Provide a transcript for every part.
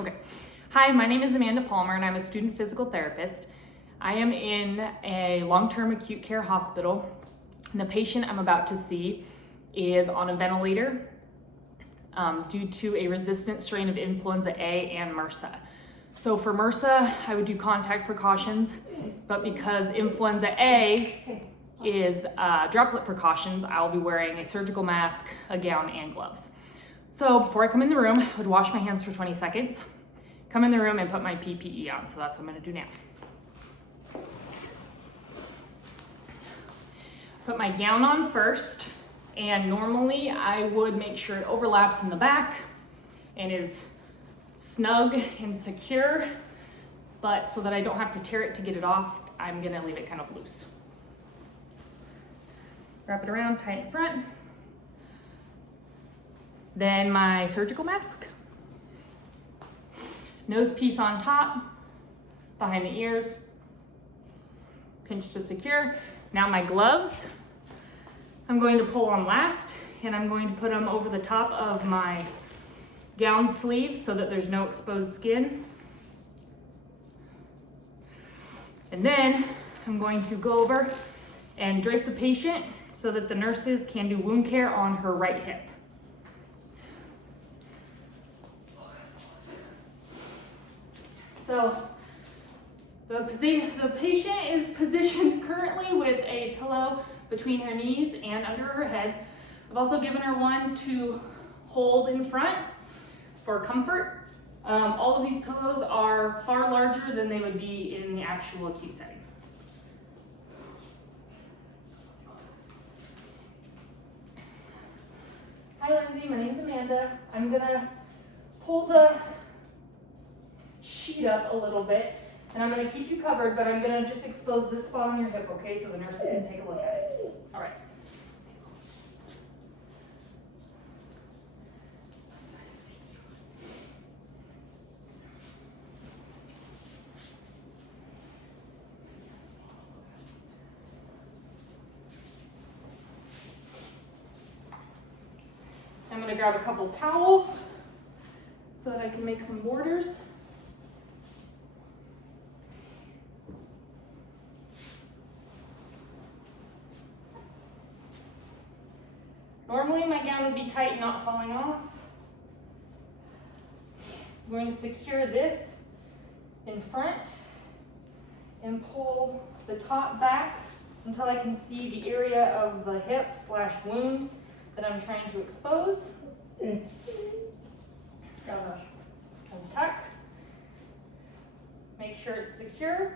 Okay. Hi, my name is Amanda Palmer and I'm a student physical therapist. I am in a long-term acute care hospital and the patient I'm about to see is on a ventilator due to a resistant strain of influenza A and MRSA. So for MRSA, I would do contact precautions, but because influenza A is droplet precautions, I'll be wearing a surgical mask, a gown, and gloves. So before I come in the room, I would wash my hands for 20 seconds, come in the room and put my PPE on. So that's what I'm gonna do now. Put my gown on first, and normally I would make sure it overlaps in the back and is snug and secure, but so that I don't have to tear it to get it off, I'm gonna leave it kind of loose. Wrap it around, tight in front. Then my surgical mask. Nose piece on top, behind the ears, pinch to secure. Now my gloves, I'm going to pull on last, and I'm going to put them over the top of my gown sleeve so that there's no exposed skin. And then I'm going to go over and drape the patient so that the nurses can do wound care on her right hip. So the patient is positioned currently with a pillow between her knees and under her head. I've also given her one to hold in front for comfort. All of these pillows are far larger than they would be in the actual acute setting. Hi Lindsay, my name is Amanda. I'm gonna pull the sheet up a little bit and I'm gonna keep you covered, but I'm gonna just expose this spot on your hip, okay? So the nurses can take a look at it. All right. I'm gonna grab a couple towels so that I can make some borders. Normally my gown would be tight and not falling off. I'm going to secure this in front and pull the top back until I can see the area of the hip / wound that I'm trying to expose. Grab a tuck. Make sure it's secure.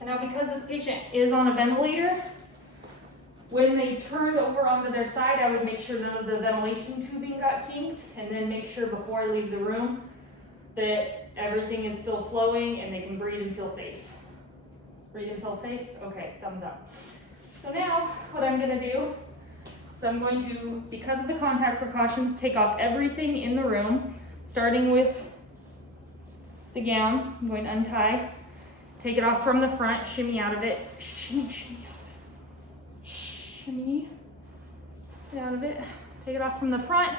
And now because this patient is on a ventilator, when they turned over onto their side, I would make sure none of the ventilation tubing got kinked, and then make sure before I leave the room that everything is still flowing and they can breathe and feel safe. Breathe and feel safe? Okay, thumbs up. So now what I'm gonna do is I'm going to, because of the contact precautions, take off everything in the room, starting with the gown. I'm going to untie, take it off from the front, shimmy out of it, shimmy out of it, take it off from the front,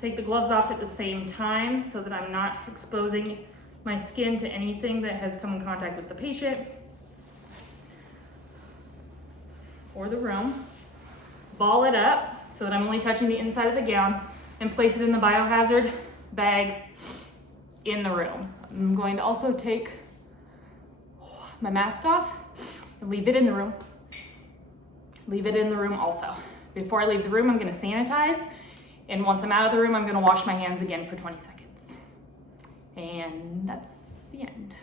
take the gloves off at the same time so that I'm not exposing my skin to anything that has come in contact with the patient or the room. Ball it up so that I'm only touching the inside of the gown and place it in the biohazard bag in the room. I'm going to also take my mask off and leave it in the room. Leave it in the room also. Before I leave the room, I'm gonna sanitize, and once I'm out of the room, I'm gonna wash my hands again for 20 seconds. And that's the end.